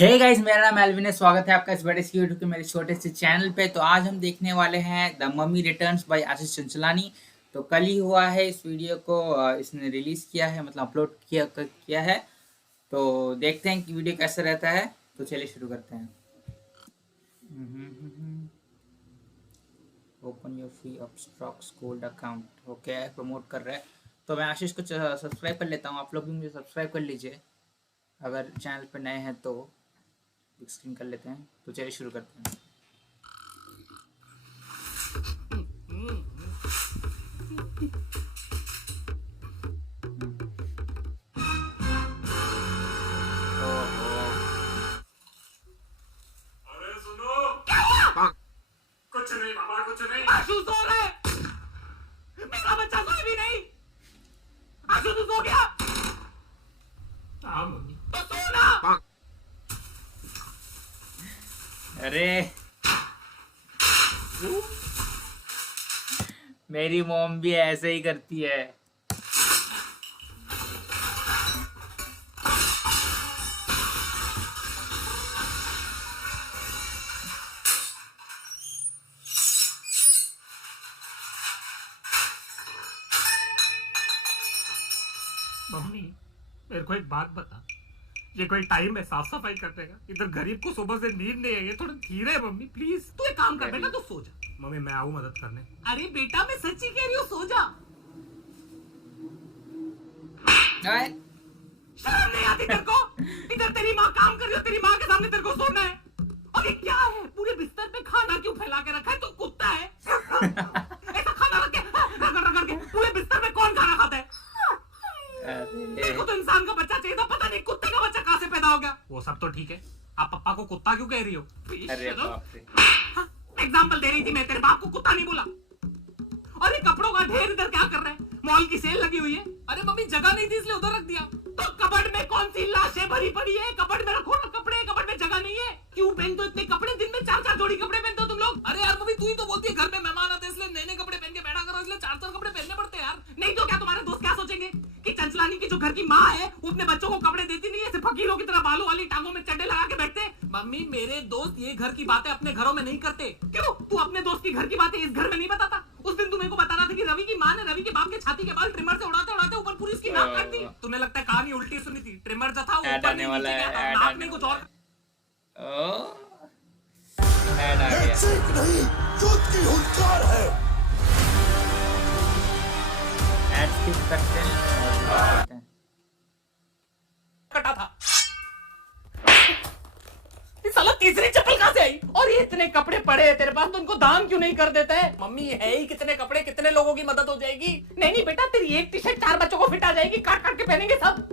Hey guys, मेरा नाम Alvin है। स्वागत है आपका इस बड़े से यूट्यूब के मेरे छोटे से चैनल पे। तो आज हम देखने वाले हैं द मम्मी रिटर्न्स बाय आशीष चंचलानी। तो कल ही हुआ है इस वीडियो को इसने रिलीज किया है, मतलब अपलोड किया है। तो देखते हैं कि वीडियो कैसा रहता है। तो चलिए शुरू करते हैं। Open your free Upstox gold account. Okay, promote कर रहा है। तो मैं आशीष को सब्सक्राइब कर लेता हूँ। आप लोग भी मुझे सब्सक्राइब कर लीजिए अगर चैनल पर नए हैं तो। स्क्रीन कर लेते हैं। तो चलिए शुरू करते हैं। अरे सुनो, कुछ नहीं बाबा, कुछ नहीं। आशु सो रहा है। मेरा बच्चा सोया भी नहीं। आशु तू सो गया? हाँ मम्मी। तो सो ना। अरे मेरी मॉम भी ऐसे ही करती है। मम्मी, मेरे को एक बात बता। ये कोई टाइम है साफ सफाई करने का? इधर गरीब को सुबह से नींद नहीं है। ये थोड़ा धीरे है मम्मी, प्लीज। तू एक काम कर बेटा, तू सो जा। मम्मी मैं आऊँ मदद करने? अरे बेटा मैं सच्ची कह रही हूँ, सो जा। शर्म नहीं आती तेरे को? इधर तेरी माँ काम कर रही हो, तेरी माँ के सामने तेरे को सोना है। और ये क्या है? पूरे बिस्तर पे खाना क्यों फैला के रखा है? तू कुत्ता है? ऐसा खाना रख के रगड़ रगड़ के पूरे बिस्तर में कौन खाना खाता है? देखो तो इंसान का बच्चा चाहिए था, पता नहीं कुत्ते का बच्चा कहाँ से पैदा हो गया। वो सब तो ठीक है, आप पप्पा को कुत्ता क्यों कह रही हो? अरे बाप रे। एग्जाम्पल दे रही थी मैं, तेरे बाप को कुत्ता नहीं बोला। और ये कपड़ों का ढेर इधर क्या कर रहा है? मॉल की सेल लगी हुई है। अरे मम्मी जगह नहीं थी इसलिए उधर रख दिया। तो कबर्ड में कौन सी लाशें भरी पड़ी है? कबर्ड में रखो ना कपड़े, कबर्ड में जगह नहीं है। क्यों पहनते हो इतने कपड़े? दिन में 4-4 जोड़ी कपड़े पहनते हो तुम लोग। अरे यार मम्मी तू ही तो बोलती है घर में मेहमान आते हैं इसलिए नए नए कपड़े पहन के बैठा करो, इसलिए 4-4 कपड़े पहनने पड़ते हैं यार। नहीं तो क्या तुम्हारे दोस्त क्या सोचेंगे कि चंचलानी की जो घर की माँ है वो अपने बच्चों को कपड़े देती नहीं है, ऐसे फकीरों की तरह बालों वाली टांगों में चड्डे लगा के बैठते हैं। मम्मी मेरे दोस्त ये घर की बातें अपने घरों में नहीं करते। क्यों? तू अपने दोस्त की घर की बातें इस घर में नहीं बताता? उस दिन तू मेरे को बता रहा था कि रवि की माँ ने रवि के बाप के छाती के बाल ट्रिमर से उड़ाते उड़ाते ऊपर पूरी इसकी नाक काट दी। तुम्हें लगता है कहानी उल्टी सुनी थी? ट्रिमर जो था वो ऐड ऊपर आने नहीं वाला नीचे है, गया था, ऐड नाक आने नहीं कुछ वाला और। ऐड आ गया। ठीक नहीं, युद्ध की हुंकार है। ऐड स्किप करते हैं। कटा था। ये साला तीसरी चप्पल कहां से आई? और ये इतने कपड़े पड़े हैं तेरे पास, तो उनको दान क्यों नहीं कर देता है? मम्मी है ही कितने कपड़े, कितने लोगों की मदद हो जाएगी। नहीं नहीं बेटा, तेरी एक टी शर्ट 4 बच्चों को फिट आ जाएगी, काट काट के पहनेंगे सब।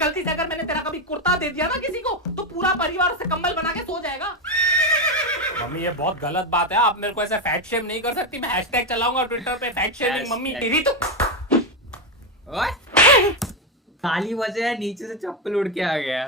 गलती से अगर मैंने तेरा कभी कुर्ता दे दिया ना किसी को, तो पूरा परिवार उसे कंबल बना के सो जाएगा। मम्मी ये बहुत गलत बात है, आप मेरे को ऐसे फैट शेम नहीं कर सकती। मैं हैशटैग चलाऊंगा ट्विटर पे, फैट शेमिंग। मम्मी तेरी तो खाली वजह है, नीचे से चप्पल उड़ के आ गया।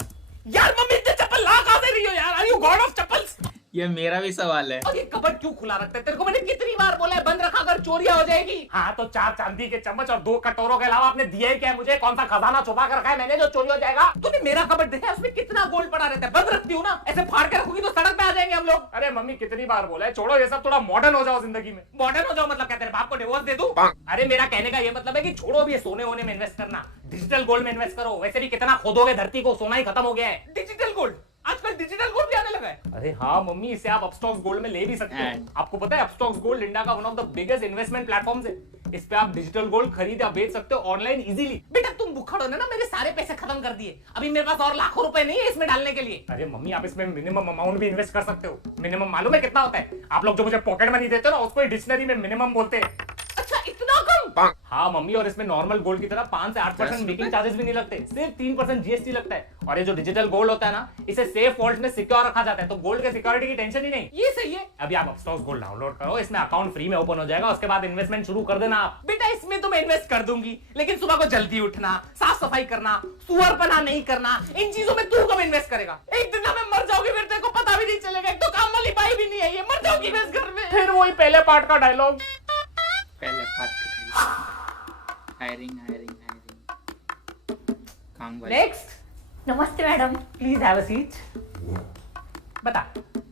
यार मम्मी इतने चप्पल ला कहां से रही हो यार? Are you god of chappals? ये मेरा भी सवाल है। और ये कबर्ड क्यों खुला रखते हैं? तेरे को मैंने कितनी बार बोला है बंद रखा कर, चोरियां हो जाएगी। हाँ तो 4 चांदी के चम्मच और 2 कटोरों के अलावा आपने दिया ही क्या है मुझे? कौन सा खजाना छुपा कर रखा है मैंने जो चोरी हो जाएगा? तूने मेरा कबर्ड देखा है? उसमें कितना गोल्ड पड़ा रहता है। बंद रखती हूँ ना, ऐसे फाड़ के रखूंगी तो सड़क पे आ जाएंगे हम लोग। अरे मम्मी कितनी बार बोला है, छोड़ो ये सब, थोड़ा मॉडर्न हो जाओ जिंदगी में। मॉडर्न हो जाओ मतलब क्या? तेरे बाप को डिवोर्स दे दूं? अरे मेरा कहने का ये मतलब है कि छोड़ो भी ये सोने होने में इन्वेस्ट करना, डिजिटल गोल्ड में इन्वेस्ट करो। वैसे भी कितना खोदोगे धरती को, सोना ही खत्म हो गया है। Digital gold? आजकल डिजिटल गोल्ड भी आने लगा है। अरे हाँ मम्मी, इसे आप अपस्टॉक्स गोल्ड में ले भी सकते हो। आपको पता है अपस्टॉक्स गोल्ड इंडिया का one of the biggest investment platforms है। इस पे आप डिजिटल गोल्ड खरीद या बेच सकते हो ऑनलाइन इजीली। बेटा तुम बुखड़ हो ना, मेरे सारे पैसे खत्म कर दिए। अभी मेरे पास और लाखों रुपए नहीं है इसमें डालने के लिए। अरे मम्मी आप इसमें मिनिमम अमाउंट भी इन्वेस्ट कर सकते हो। मिनिमम मालूम है कितना होता है? आप लोग जो मुझे पॉकेट मनी देते हो ना, उसको डिक्शनरी में मिनिमम बोलते हैं। अच्छा इतना कम? हाँ मम्मी, और इसमें नॉर्मल गोल्ड की तरह 5 से 8% मेकिंग चार्जेस भी नहीं लगते, सिर्फ 3% जीएसटी लगता है। और ये जो डिजिटल गोल्ड होता है ना, इसे सेफ वॉल्ट में सिक्योर रखा जाता है, तो गोल्ड के सिक्योरिटी की टेंशन ही नहीं। ये सही है। अभी आप अपस्टॉक्स गोल्ड डाउनलोड करो, इसमें अकाउंट फ्री में ओपन हो जाएगा, उसके बाद इन्वेस्टमेंट शुरू कर देना आप। बेटा इसमें तो मैं इन्वेस्ट कर दूंगी, लेकिन सुबह को जल्दी उठना, साफ सफाई करना, सुअरपना नहीं करना, इन चीजों में तू कब इन्वेस्ट करेगा? एक दिन में मर जाओगी, फिर तेरे को पता भी नहीं चलेगा। एक तो काम वाली बाई भी नहीं है, ये मर जाओगी मैं इस घर में। फिर वही पहले पार्ट का डायलॉग। पहले हायरिंग काम वाले। नेक्स्ट नमस्ते madam. Please have a seat. बता,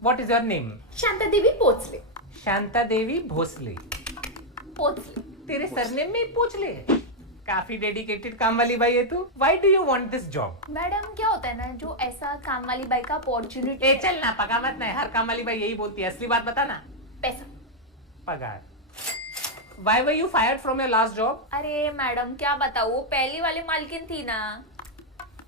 what is your name? Shanta Devi Pochle. Shanta देवी भोसले। पोचले। तेरे सरनेम में ही पूछ ले। काफी डेडिकेटेड काम वाली बाई है तू। Why do you want this job? Madam क्या होता है ना, जो ऐसा काम वाली बाई का अपॉर्चुनिटी। ए चल ना, पका मत ना, हर काम वाली बाई यही बोलती है। असली बात बता ना। पैसा। पगार। Why were you fired from your last job? अरे मैडम क्या बताऊँ, वो पहली वाली मालकिन थी ना,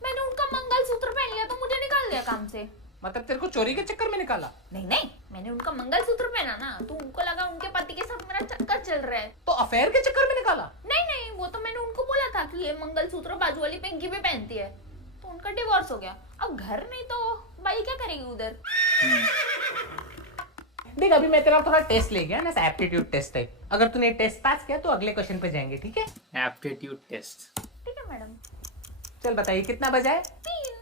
मैंने उनका मंगलसूत्र पहन लिया तो मुझे निकाल दिया काम से। मतलब तेरे को चोरी के चक्कर में निकाला? नहीं नहीं, मैंने उनका मंगलसूत्र पहना ना, तो उनको लगा उनके पति के साथ मेरा चक्कर चल रहा है। तो अफेयर के चक्कर में निकाला? नहीं नहीं, वो तो मैंने उनको बोला था कि ये मंगलसूत्र बाजू वाली पिंकी भी पहनती है, तो उनका डिवोर्स हो गया। अब घर नहीं तो बाई क्या करेगी उधर। देख, अभी मैं तेरा थोड़ा टेस्ट ले गया ना, एप्टीट्यूड टेस्ट है। अगर तूने टेस्ट पास किया तो अगले क्वेश्चन पे जाएंगे, ठीक है? Aptitude test. ठीक है मैडम। चल बताइए, कितना बजा है? 3,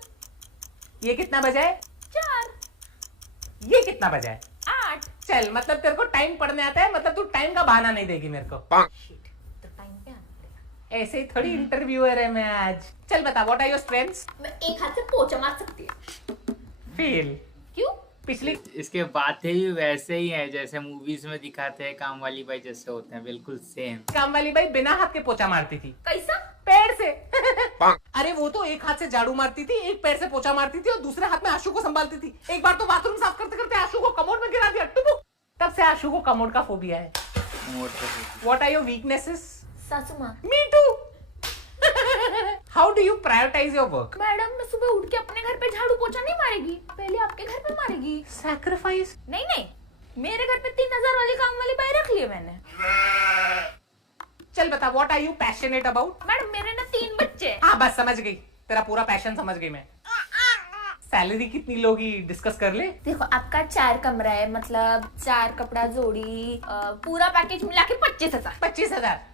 ये कितना बजा है? 4, ये कितना बजा है? 8। चल, मतलब तेरे को टाइम पढ़ने आता है, मतलब तू टाइम का बहाना नहीं देगी मेरे को। शिट, तो टाइम पे आना पड़ेगा। ऐसे ही थोड़ी इंटरव्यूअर है मैं आज। चल बता, व्हाट आर योर स्ट्रेंथ्स? मैं एक हाथ से पोछा मार सकती है। फेल। क्यों? पिछली इसके बातें भी वैसे ही है जैसे मूवीज में दिखाते हैं काम वाली बाई जैसे होते हैं, बिल्कुल सेम। काम वाली बाई बिना हाथ के पोछा मारती थी। कैसा? पैर से। अरे वो तो एक हाथ से झाड़ू मारती थी, एक पैर से पोछा मारती थी और दूसरे हाथ में आशु को संभालती थी। एक बार तो बाथरूम साफ करते करते आशु को कमोड में गिरा दिया, टुबुक। तब से आशु को कमोड का फोबिया है। What are your weaknesses? सासू माँ। Me too. How do you prioritise your work? Madam, मैं सुबह उठ के अपने घर पे झाड़ू पोछा नहीं मारेगी, पहले आपके घर पे मारेगी। सैक्रिफाइस? नहीं नहीं, मेरे घर पे 3000 वाली काम वाली बाई रख ली है मैंने। चल बता, what are you passionate about? Madam मेरे ना 3 बच्चे हैं। हाँ बस समझ गई, तेरा पूरा पैशन समझ गई मैं। सैलरी कितनी लोगी डिस्कस कर ले। देखो, आपका 4 कमरा है, मतलब 4 कपड़ा जोड़ी, पूरा पैकेज मिला के 25,000। 25,000?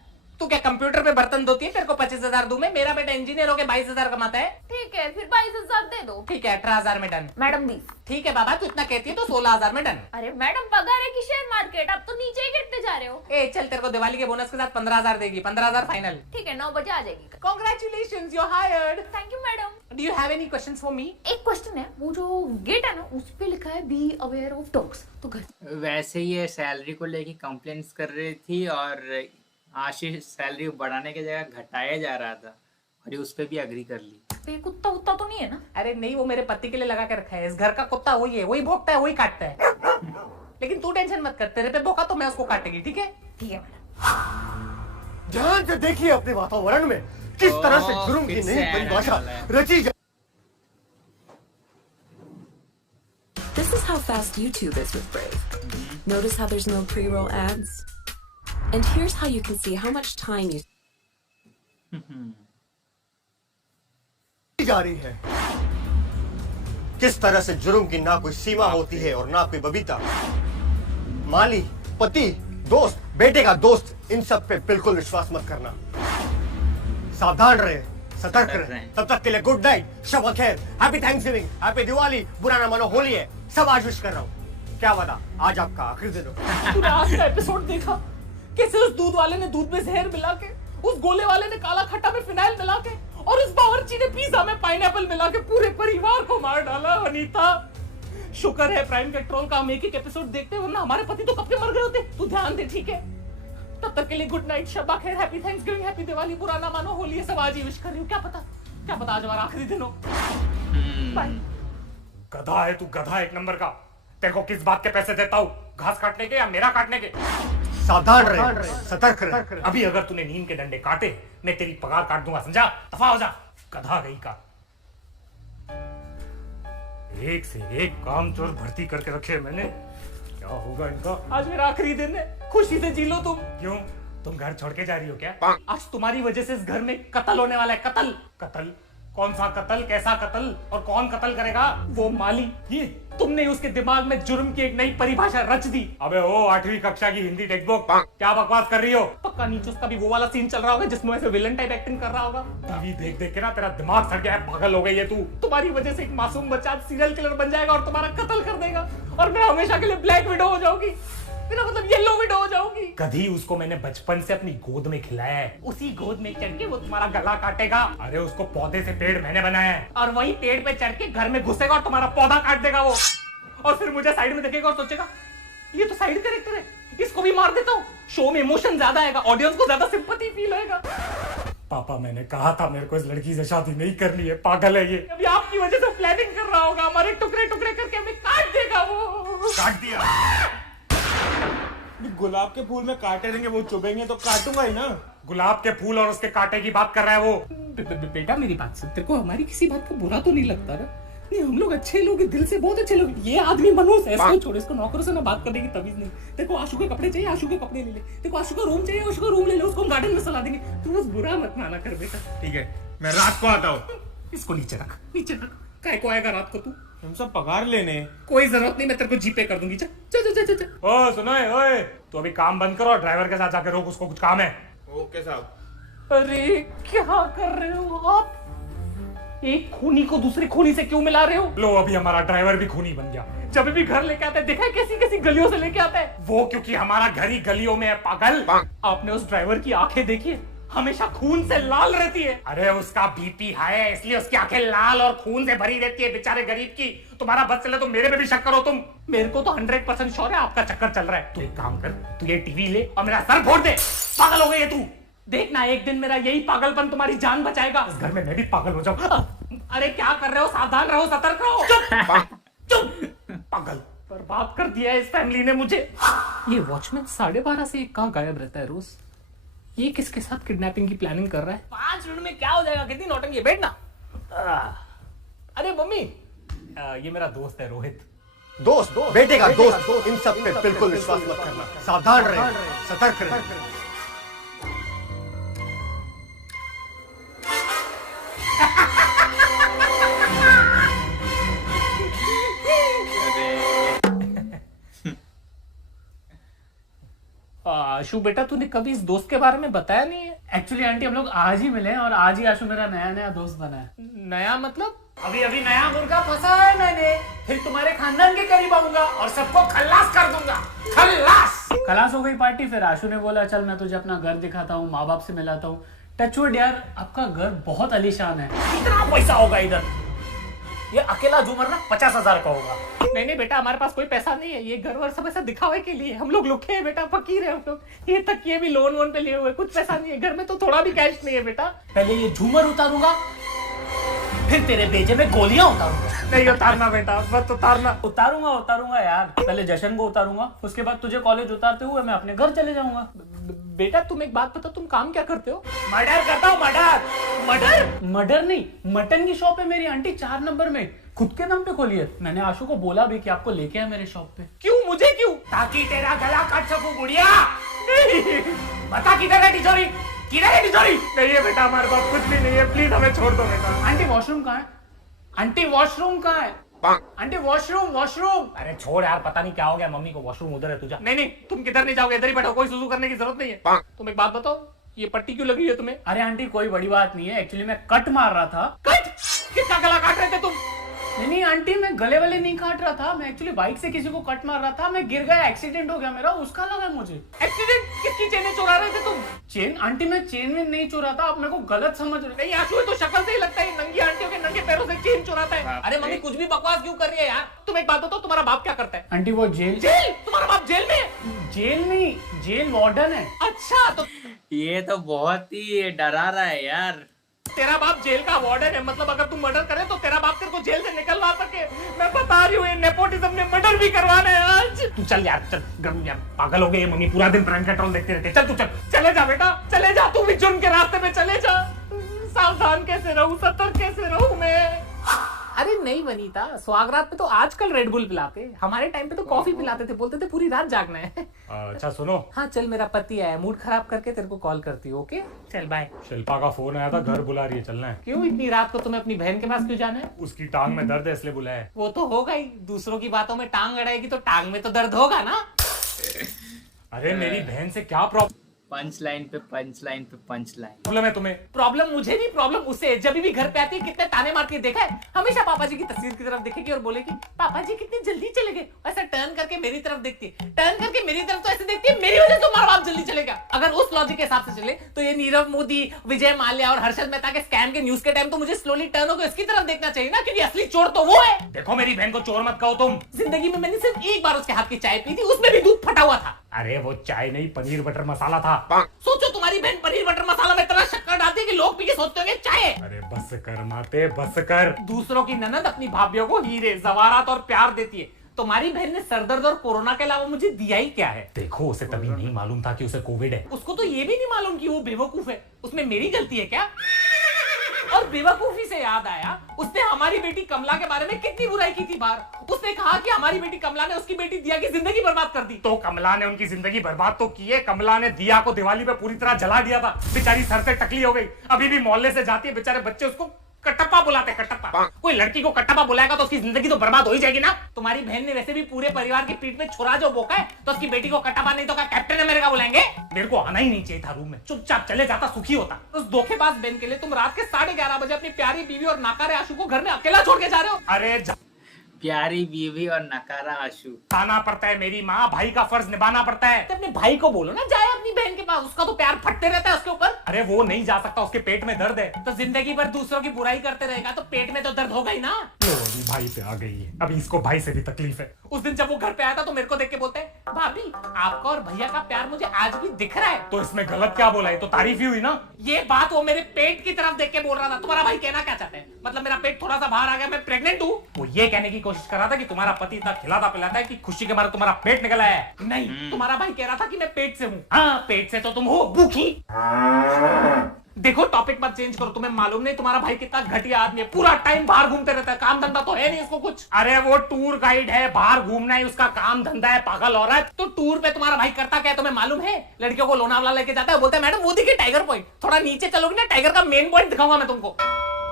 तू क्या कंप्यूटर पे बर्तन धोती है, तेरे को 25,000 दूं मैं? मेरा बेटा इंजीनियर होके 22,000 कमाता है। ठीक है, फिर 22,000 दे दो। ठीक है, 18,000 में डन। मैडम 20। ठीक है बाबा, तू इतना कहती है तो 16,000 में डन। अरे मैडम, पगार है कि शेयर मार्केट, आप तो नीचे ही गिरते जा रहे हो। ए चल, तेरे को दिवाली के बोनस के साथ 15,000 देगी। 15,000 फाइनल। ठीक है, 9 बजे आ जाएगी। Congratulations, you're hired. Thank you madam. Do you have any questions for me? एक क्वेश्चन है, वो जो गेट है ना, उस पे लिखा है बी अवेयर ऑफ डॉग्स, तो घर। वैसे ही ये सैलरी को लेके कंप्लेंट्स कर रही थी और आशीष सैलरी बढ़ाने की जगह घटाया जा रहा था और ये उस पर भी अग्री कर ली। पे कुत्ता उत्ता तो नहीं है ना? अरे नहीं, वो मेरे पति के लिए लगा के रखा है। इस घर का कुत्ता वही है, वही भोंकता है, वही काटता है। लेकिन तू टेंशन मत कर, तेरे पे भोंका तो मैं उसको काटेगी, ठीक है? ठीक है मैडम। ध्यान से देखिए अपने वातावरण में किस तरह से जुर्म की नई परिभाषा रची जा। This is how fast YouTube is with Brave. Notice how there's no pre-roll ads? And here's how you can see how much time you जा रही है। किस तरह से जुर्म की ना कोई सीमा होती है और ना कोई बबीता। माली, पति, दोस्त, बेटे का दोस्त, इन सब पे बिल्कुल विश्वास मत करना। सावधान रहे, सतर्क रहे। तब तक के लिए गुड नाइट, शब खैर, हैप्पी थैंक्सगिविंग, हैप्पी दिवाली, बुरा ना मानो होली है, सब आज विश कर रहा हूँ। क्या बता, आज आपका आखिरी दिन हो। तूने आज का एपिसोड देखा? कैसे उस दूध वाले ने दूध में जहर मिला के, उस गोले वाले ने काला खट्टा में फिनाइल मिला के और उस बावर्ची ने पिज्जा में पाइनएप्पल मिला के पूरे परिवार को मार डाला। अनीता, शुक्र है प्राइम पेट्रोल का हम एक एपिसोड देखते, वरना हमारे पति तो कब के मर गए होते। तू ध्यान दे, ठीक है? तब तक के लिए गुड नाइट, शब्बा खैर, हैप्पी थैंक्सगिविंग, हैप्पी दिवाली, बुरा ना मानो होली है, सब आज ही विश कर रही हूँ। क्या पता आज हमारा आखिरी दिन हो। बाय। गधा है तू, गधा एक नंबर का। तेरे को किस बात के पैसे देता हूँ, घास काटने के या मेरा काटने के? सावधान रहे, सतर्क रहे। अभी अगर तूने नींद के डंडे काटे, मैं तेरी पगार काट दूंगा, समझा? दफा हो जा, गधा गई का। एक से एक काम चोर भर्ती करके रखे मैंने। क्या होगा इनका? आज मेरा आखिरी दिन है, खुशी से जी लो तुम। क्यों, तुम घर छोड़ के जा रही हो क्या? आज तुम्हारी वजह से इस घर में कत्ल होने वाला है। कत्ल। कत्ल? कौन सा कत्ल, कैसा कत्ल और कौन कत्ल करेगा? वो माली, ये तुमने उसके दिमाग में जुर्म की एक नई परिभाषा रच दी। अबे ओ 8वीं कक्षा की हिंदी टेक्स्ट बुक, क्या बकवास कर रही हो? पक्का नीचे उसका भी वो वाला सीन चल रहा होगा जिसमें ऐसे विलन टाइप एक्टिंग कर रहा होगा। टीवी देख देख के ना तेरा दिमाग सड़ गया है, पागल हो गई है तू। तुम्हारी वजह से एक मासूम बच्चा सीरियल किलर बन जाएगा और तुम्हारा कत्ल कर देगा और मैं हमेशा के लिए ब्लैक विडो हो जाऊंगी। मेरा मतलब येलो विडो हो जाऊंगी। कभी उसको मैंने बचपन से अपनी गोद में खिलाया है। उसी गोद में चढ़ के वो तुम्हारा गला काटेगा अरे उसको पौधे से पेड़ मैंने बनाया है। और वही पेड़ पे चढ़ के घर में घुसेगा और तुम्हारा पौधा काट देगा वो, और फिर मुझे साइड में देखेगा और सोचेगा ये तो साइड कैरेक्टर है, इसको भी मार देता हूँ। शो में इमोशन ज्यादा आएगा, ऑडियंस को ज्यादा सिंपैथी फील होएगा। पापा मैंने कहा था मेरे को इस लड़की से शादी नहीं करनी है, पागल है ये। अभी आपकी वजह से प्लानिंग कर रहा होगा, हमारे टुकड़े टुकड़े करके हमें काट देगा वो। काट दिया। गुलाब के फूल में कांटे रहेंगे, वो चुभेंगे तो काटूंगा ही ना। गुलाब के फूल और उसके कांटे की बात कर रहा है वो। बेटा मेरी बात सुन, तेरे को हमारी किसी बात का बुरा तो नहीं लगता ना? नहीं, हम लोग अच्छे लोग हैं, दिल से बहुत अच्छे लोग। ये आदमी मनोज है, इसको छोड़, इसको नौकरों से ना बात करने की तमीज नहीं। तेरे को आशु के कपड़े चाहिए, आशु के कपड़े ले ले। तेरे को आशु का रूम चाहिए, आशु का रूम ले ले। उसको हम गार्डन में सला देंगे। तू बस बुरा मत माना कर बेटा। ठीक है, मैं रात को आता हूँ। इसको नीचे रख, नीचे रख। काय को आएगा रात को तू? हम सब पगार लेने। कोई जरूरत नहीं, मैं तेरे को जीपे कर दूंगी। चल चल चल चल। ओ सुनो ओए, तू अभी काम बंद करो और ड्राइवर के साथ जाके रोक, उसको कुछ काम है। ओके साहब। अरे क्या कर रहे हो आप? एक खूनी को दूसरे खूनी से क्यों मिला रहे हो? लो अभी हमारा ड्राइवर भी खूनी बन गया। जब भी घर लेके आता है, देखा है कैसी कैसी गलियों से लेके आता है वो क्योंकि हमारा घर ही गलियों में है, पागल। आपने उस ड्राइवर की आंखें देखी है? हमेशा खून से लाल रहती है। अरे उसका बीपी हाई है, इसलिए उसकी आंखें लाल और खून से भरी रहती है, बेचारे गरीब की। तुम्हारा बस चले तो मेरे पे भी शक करो तुम। मेरे को तो 100% श्योर है आपका चक्कर चल रहा है। तू एक काम कर, तू ये टीवी ले और मेरा सर फोड़ दे। पागल हो गई है तू। देखना एक दिन मेरा यही पागलपन तुम्हारी जान बचाएगा। इस घर में मैं भी पागल हो जाऊं। अरे क्या कर रहे हो? सावधान रहो, सतर्क रहो। चुप चुप। पागल। बर्बाद कर दिया है इस फैमिली ने मुझे। ये वॉचमैन 12:30 से कहाँ गायब रहता है रोज? ये किसके साथ किडनैपिंग की प्लानिंग कर रहा है? 5 मिनट में क्या हो जाएगा? कितनी नौटंकी है, बैठना। अरे मम्मी, ये मेरा दोस्त है रोहित। दोस्त, बेटे का दोस्त, इन सब पे बिल्कुल विश्वास मत करना। सावधान रहे, सतर्क रहे। आशु बेटा, तूने कभी इस दोस्त के बारे में बताया नहीं है। एक्चुअली आंटी हम लोग आज ही मिले हैं और आज ही आशु मेरा नया नया दोस्त बना है। नया मतलब? अभी अभी नया मुर्गा फंसा है मैंने, फिर तुम्हारे खानदान के करीब आऊंगा और सबको खल्लास कर दूंगा। खल्लास खलास हो गई पार्टी। फिर आशु ने बोला चल मैं तुझे अपना घर दिखाता हूँ, माँ बाप से मिलाता हूँ। टचवुड यार, आपका घर बहुत आलीशान है। कितना पैसा होगा इधर? ये अकेला झूमर ना 50,000 का होगा। नहीं नहीं बेटा, हमारे पास कोई पैसा नहीं है। ये घर वर सब ऐसा दिखावे के लिए। हम लोग लुखे हैं बेटा, फकीर है हम लोग। ये तक ये भी लोन वोन पे लिए हुए, कुछ पैसा नहीं है घर में, तो थोड़ा भी कैश नहीं है बेटा। पहले ये झूमर उतारूंगा, फिर तेरे बेजे में गोलियां उतारूंगा। नहीं उतारना बेटा, मत उतारना। उतारूंगा यार। पहले जशन को उतारूंगा, उसके बाद तुझे कॉलेज उतारते हुए मैं अपने घर चले जाऊंगा। बेटा तुम एक बात बताओ, तुम काम क्या करते हो? मर्डर करता हूँ। मर्डर नहीं, मटन की शॉप है मेरी आंटी 4 नंबर में, खुद के दम पे खोली है। मैंने आशु को बोला भी कि आपको लेके आए मेरे शॉप पे। क्यों? मुझे क्यों? ताकि तेरा गला काट सकूं गुड़िया। बता किधर है तिजोरी? किधर है तिजोरी? नहीं है बेटा, हमारे पास कुछ भी नहीं है, प्लीज हमें छोड़ दो बेटा। आंटी वॉशरूम कहाँ है? आंटी वॉशरूम कहाँ है? Aunty washroom. अरे छोड़ यार, पता नहीं क्या हो गया मम्मी को। वॉशरूम उधर है, तुझा। नहीं तुम किधर नहीं जाओगे, इधर ही बैठो, कोई सुसु करने की जरूरत नहीं है। तुम एक बात बताओ, ये पट्टी क्यों लगी है तुम्हें? अरे आंटी कोई बड़ी बात नहीं है, एक्चुअली मैं कट मार रहा था। कट? किसका गला काट रहे थे तुम? नहीं आंटी, मैं गले वाले नहीं काट रहा था, मैं एक्चुअली बाइक से किसी को कट मार रहा था। मैं गिर गया, एक्सीडेंट हो गया मेरा, उसका लगा मुझे। एक्सीडेंट? किसकी चेनें चुरा रहे थे तुम? चेन? आंटी मैं चेन में नहीं चुरा था, आप मेरे को गलत समझ रहे। नहीं आशु, तो शक्ल से ही लगता है नंगी आंटियों के नंगे पैरों से चेन चुराता है। अरे मम्मी कुछ भी बकवास क्यों कर रही है यार? तुम एक बात बताओ, तुम्हारा बाप क्या करता है? आंटी वो जेल तुम्हारा बाप जेल में है? जेल नहीं, जेल वार्डन है। अच्छा, तो ये तो बहुत ही डरा रहा है यार। तेरा बाप जेल का वार्डन है, मतलब अगर तुम मर्डर करे तो तेरा बाप तेरे को जेल से निकलवा सके। मैं बता रही हूँ, ये नेपोटिज्म ने मर्डर भी करवाना है आज। तू चल यार, चल यार, पागल हो गए मम्मी, पूरा दिन प्राइम कंट्रोल देखते रहते। चल तू चल। चले जा बेटा, चले जा, तू भी जुर्म के रास्ते में चले जा। सावधान कैसे रहूं, सतर्क कैसे रहूं मैं? अरे नहीं वनीता, स्वागरात पे तो आजकल रेड बुल पिलाते, हमारे टाइम पे तो कॉफी पिलाते थे, बोलते थे पूरी रात जागना है। अच्छा सुनो, हाँ चल, मेरा पति आया, मूड खराब करके तेरे को कॉल करती हूँ। ओके चल बाय। शिल्पा का फोन आया था, घर बुला रही है, चलना है। क्यों इतनी रात को तुम्हें अपनी बहन के पास क्यों जाना है? उसकी टांग में दर्द है इसलिए बुलाया है। वो तो होगा ही, दूसरों की बातों में टांग अड़ाएगी तो टांग में तो दर्द होगा ना। अरे मेरी बहन से क्या प्रॉब्लम? पंच लाइन पे पंच लाइन पे पंच लाइन। प्रॉब्लम है तुम्हें? प्रॉब्लम मुझे नहीं, प्रॉब्लम उसे। जब भी घर पे आती है कितने ताने मारती है देखा है? हमेशा पापा जी की तस्वीर की तरफ देखेगी और बोलेगी पापा जी कितनी जल्दी चले गए। ऐसा टर्न करके मेरी तरफ देखती है, टर्न करके मेरी तरफ तो ऐसे देखती है मेरी वजह से तुम्हारा बाप जल्दी चलेगा। अगर उस लॉजिक के हिसाब से चले तो ये नीरव मोदी, विजय माल्या और हर्षद मेहता के स्कैम के न्यूज के टाइम तो मुझे स्लोली टर्न होकर इसकी तरफ देखना चाहिए ना, क्योंकि असली चोर तो वो है। देखो मेरी बहन को चोर मत कहो तुम। जिंदगी में मैंने सिर्फ एक बार उसके हाथ की चाय पी थी, उसमें भी दूध फटा हुआ था। अरे वो चाय नहीं, पनीर बटर मसाला था। सोचो तुम्हारी बहन पनीर बटर मसाला में इतना शक्कर डालती है कि लोग पी के सोचते होंगे चाय। अरे बस कर माते, बस कर। दूसरों की ननद अपनी भाभीियों को हीरे, जवारात और प्यार देती है। तुम्हारी बहन ने सरदर्द और कोरोना के अलावा मुझे दिया ही क्या है? देखो उसे तभी नहीं मालूम था कि उसे कोविड है। उसको तो ये भी नहीं मालूम कि वो बेवकूफ है। उसमें मेरी गलती है क्या? और बेवकूफी से याद आया, उसने हमारी बेटी कमला के बारे में कितनी बुराई की थी बाहर। उसने कहा कि हमारी बेटी कमला ने उसकी बेटी दिया की जिंदगी बर्बाद कर दी। तो कमला ने उनकी जिंदगी बर्बाद तो की है। कमला ने दिया को दिवाली पे पूरी तरह जला दिया था। बेचारी सर से टकली हो गई, अभी भी मोहल्ले से जाती है। बेचारे बच्चे उसको कटप्पा बुलाते, कटप्पा। कोई लड़की को कटप्पा बुलाएगा तो उसकी जिंदगी तो बर्बाद हो ही जाएगी ना। तुम्हारी बहन ने वैसे भी पूरे परिवार की पीठ में छुरा जो बोका है, तो उसकी बेटी को कटप्पा नहीं तो क्या कैप्टन अमेरिका बुलाएंगे? मेरे को आना ही नहीं चाहिए था रूम में, चुपचाप चले जाता, सुखी होता। उस धोखेबाज बहन के लिए तुम रात के 11:30 बजे अपनी प्यारी बीवी और नाकारे आशु को घर में अकेला छोड़ के जा रहे हो। अरे प्यारी बीवी और नकारा आशु। खाना पड़ता है, मेरी माँ, भाई का फर्ज निभाना पड़ता है। तो अपने भाई को बोलो ना जाए अपनी बहन के पास, उसका तो प्यार फटते रहता है उसके ऊपर। अरे वो नहीं जा सकता, उसके पेट में दर्द है। तो जिंदगी भर दूसरों की बुराई करते रहेगा तो पेट में तो दर्द होगा ही ना। अभी भाई पे आ गई है, अभी इसको भाई से भी तकलीफ है। उस दिन जब वो घर पे आया था तो मेरे को देख के बोलते हैं भाभी आपका और भैया का प्यार मुझे आज भी दिख रहा है। तो इसमें गलत क्या बोला है? तो तारीफ ही हुई ना। ये बात वो मेरे पेट की तरफ देख के बोल रहा था। तुम्हारा भाई कहना क्या चाहते हैं? मतलब मेरा पेट थोड़ा सा बाहर आ गया, मैं प्रेग्नेंट हूँ? वो ये कहने की कोशिश कर रहा था कि तुम्हारा पति इतना खिलाता पिलाता है कि खुशी के मारे तुम्हारा पेट निकला है। नहीं, तुम्हारा भाई कह रहा था कि मैं पेट से हूँ। हाँ, पेट से तो तुम हो भूखी। देखो टॉपिक मत चेंज करो। तुम्हें मालूम नहीं तुम्हारा भाई कितना घटिया आदमी है, पूरा टाइम बाहर घूमते रहता है, काम धंधा तो है नहीं इसको कुछ। अरे वो टूर गाइड है, बाहर घूमना ही उसका काम धंधा है, पागल औरत। तो टूर पे तुम्हारा भाई करता क्या है तुम्हें मालूम है? लड़कियों को लोनावाला लेके जाता है, बोलता है मैडम वो देखिए टाइगर पॉइंट, थोड़ा नीचे चलोगी ना टाइगर का मेन पॉइंट दिखाऊंगा मैं तुमको।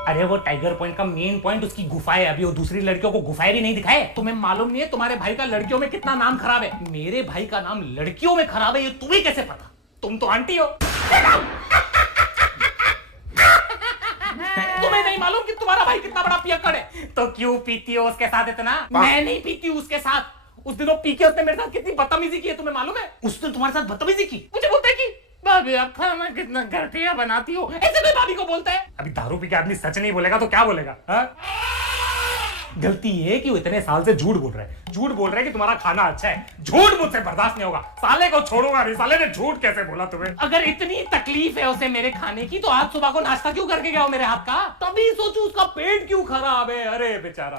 अरे वो टाइगर पॉइंट का मेन पॉइंट उसकी गुफा है। अभी वो दूसरी लड़कियों को गुफाएं भी नहीं दिखाए। तुम्हें मालूम नहीं है तुम्हारे भाई का लड़कियों में कितना नाम खराब है? मेरे भाई का नाम लड़कियों में खराब है, ये तुम्हें कैसे पता? तुम तो आंटी हो। तुम्हें नहीं मालूम कि तुम्हारा भाई कितना बड़ा पियक्कड़ है? तो क्यों पीती हो उसके साथ इतना? मैं नहीं पीती हूँ उसके साथ। उस दिन वो पी के उसने मेरे साथ कितनी बदतमीजी की है तुम्हें मालूम है? उसने तुम्हारे साथ बदतमीजी की? मुझे बोलता है कि भाभी आप खाना कितना घटिया बनाती हो, ऐसे में भाभी को बोलता है। अभी दारू पी के आदमी सच नहीं बोलेगा तो क्या बोलेगा? हा? गलती ये है कि वो इतने साल से झूठ बोल रहा है, झूठ बोल रहा है कि तुम्हारा खाना अच्छा है। झूठ मुझसे बर्दाश्त नहीं होगा, साले को छोड़ूंगा नहीं। साले ने झूठ कैसे बोला तुम्हें? अगर इतनी तकलीफ है उसे मेरे खाने की तो आज सुबह को नाश्ता क्यों करके गया हो मेरे हाथ का? तभी सोचू उसका पेट क्यों खराब है। अरे बेचारा,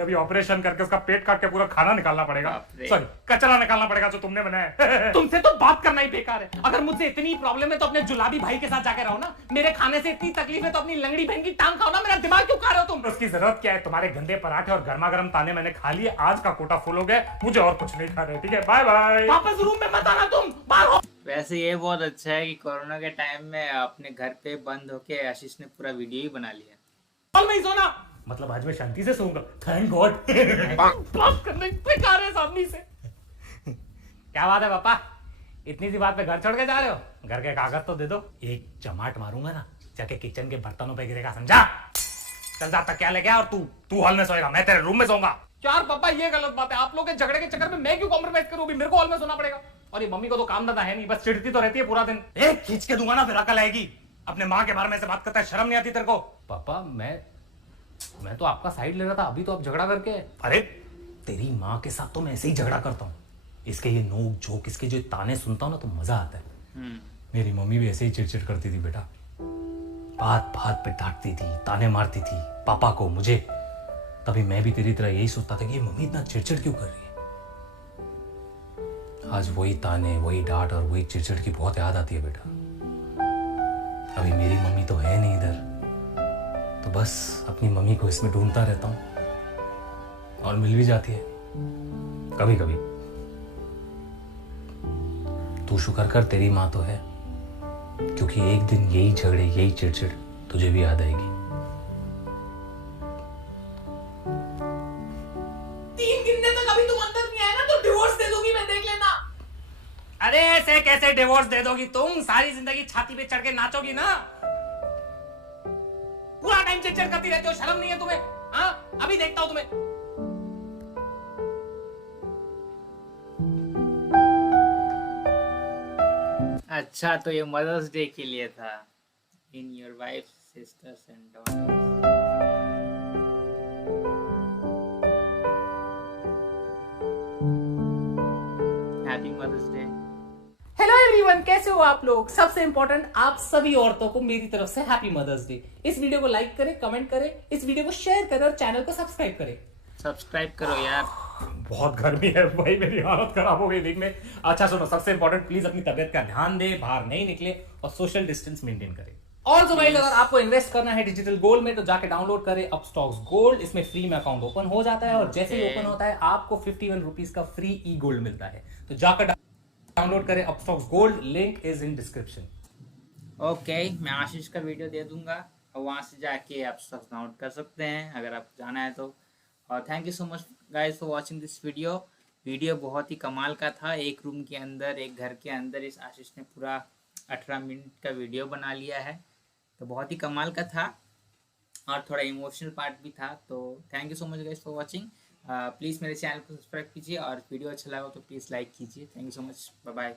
अभी ऑपरेशन करके उसका पेट काट के पूरा खाना निकालना पड़ेगा, सॉरी कचरा निकालना पड़ेगा जो तुमने बनाया। तुमसे तो बात करना ही बेकार है। अगर मुझसे इतनी प्रॉब्लम है तो अपने जुलाबी भाई के साथ जाके रहो ना। मेरे खाने से इतनी तकलीफ है तो अपनी लंगड़ी बहन की टांग खाओ ना। मेरा दिमाग क्यों खा रहे हो तुम? उसकी जरूरत क्या है? तुम्हारे गंदे पराठे और गर्मा गर्म ताने मैंने खा लिए, आज का कोटा फुल हो गया, मुझे और कुछ नहीं खा रहे। ठीक है, बाय बाय। वापस रूम में मत आना तुम, बाहर हो। वैसे ये बहुत अच्छा है कि कोरोना के टाइम में अपने घर पे बंद होके आशीष ने पूरा वीडियो ही बना लिया। हॉल में ही सोना, मतलब आज मैं शांति से सोऊंगा। Thank God. बात करने बेकार है सामने से। क्या बात है पापा, इतनी सी बात पे घर छोड़ के जा रहे हो? घर के कागज तो दे दो। एक चमाट मारूंगा ना, जाके किचन के बर्तनों पे गिरेगा, समझा? चल जा, क्या लेके आ और तू हॉल में सोएगा, मैं तेरे रूम में सोऊंगा। यार पापा ये गलत बात है। आप लोग के झगड़े के चक्कर में मैं क्यों कॉम्प्रोमाइज करूं? अभी मेरे को हॉल में सोना पड़ेगा। और ये मम्मी को तो काम धंधा है नहीं, बस चिढ़ती तो रहती है पूरा दिन। एक खींच के दूंगा ना, फिर अकल आएगी। अपने माँ के बारे में ऐसे बात करता है, शर्म नहीं आती तेरे को? पापा मैं तो आपका साइड ले रहा था, अभी तो आप झगड़ा करके। अरे तेरी माँ के साथ तो मैं ऐसे ही झगड़ा करता हूँ। इसके ये नोक झोंक, इसके जो ताने सुनता हूँ ना तो मजा आता है। मेरी मम्मी भी ऐसे ही चिड़चिड़ करती थी बेटा, बात बात पे डांटती थी, ताने मारती थी पापा को, मुझे। तभी मैं भी तेरी तरह यही सोचता था कि ये मम्मी इतना चिड़चिड़ क्यों कर रही है। आज वही ताने, वही डांट और वही चिड़चिड़ की बहुत याद आती है बेटा। अभी मेरी मम्मी तो है नहीं इधर, तो बस अपनी मम्मी को इसमें ढूंढता रहता हूँ और मिल भी जाती है कभी कभी। तू शुक्र कर तेरी माँ तो है, क्योंकि एक दिन यही झगड़े, यही चिड़चिड़ तुझे भी याद आएगी। 3 गिनने तक अभी तुम अंदर नहीं आए ना तो डिवोर्स दे दूंगी मैं, देख लेना। अरे ऐसे कैसे डिवोर्स दे दोगी तुम, सारी जिंदगी छाती पे चढ़ के नाचोगी ना, पूरा टाइम चिड़चिड़ करती रहती हो, शर्म नहीं है तुम्हें? हाँ, अभी देखता हूं तुम्हें। अच्छा, तो ये मदर्स डे के लिए था। In your wife, sisters and daughters. Happy mother's day. Hello everyone, कैसे हो आप लोग? सबसे इंपॉर्टेंट, आप सभी औरतों को मेरी तरफ से हैप्पी मदर्स डे। इस वीडियो को लाइक करें, कमेंट करें, इस वीडियो को शेयर करें और चैनल को सब्सक्राइब करें। सब्सक्राइब करो यार। बहुत गर्मी है भाई, मेरी हालत खराब हो गई दिन में। अच्छा सुनो, सबसे इंपॉर्टेंट, प्लीज अपनी तबियत का ध्यान दे, बाहर नहीं निकले और सोशल डिस्टेंस मेंटेन करें। और जो भाई, अगर आपको इन्वेस्ट करना है डिजिटल गोल्ड में तो जाके डाउनलोड करें अपस्टॉक्स गोल्ड। इसमें फ्री में अकाउंट ओपन हो जाता है और जैसे ही ओपन होता है आपको 51 रुपीज का फ्री ई गोल्ड मिलता है। तो जाकर डाउनलोड करें Upstox gold, link is in description. Okay, मैं आशीष का वीडियो दे दूंगा और वहां से जाके आप सब डाउनलोड कर सकते हैं अगर आपको जाना है तो। और thank you so much guys for watching this video बहुत ही कमाल का था। एक रूम के अंदर, एक घर के अंदर इस आशीष ने पूरा 18 मिनट का वीडियो बना लिया है, तो बहुत ही कमाल का था और थोड़ा इमोशनल पार्ट भी था। तो thank you so much guys for watching. Please मेरे चैनल को सब्सक्राइब कीजिए और वीडियो अच्छा लगा तो प्लीज़ लाइक कीजिए। Thank you so much, bye bye.